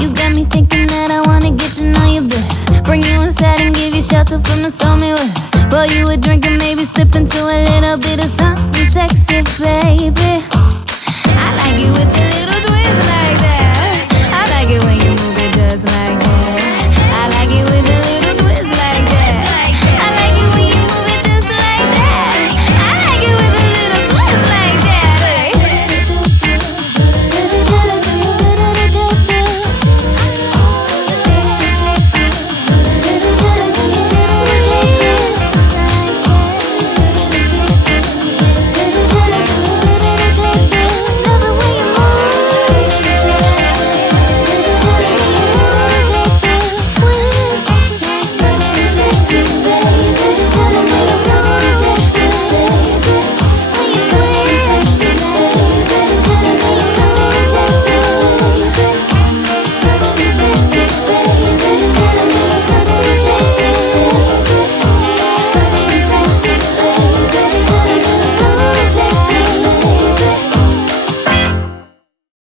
You got me thinking that I wanna get to know you better. Bring you inside and give you shelter from the stormy weather. Pour you a drink and maybe slip into a little bit of something sexy, baby.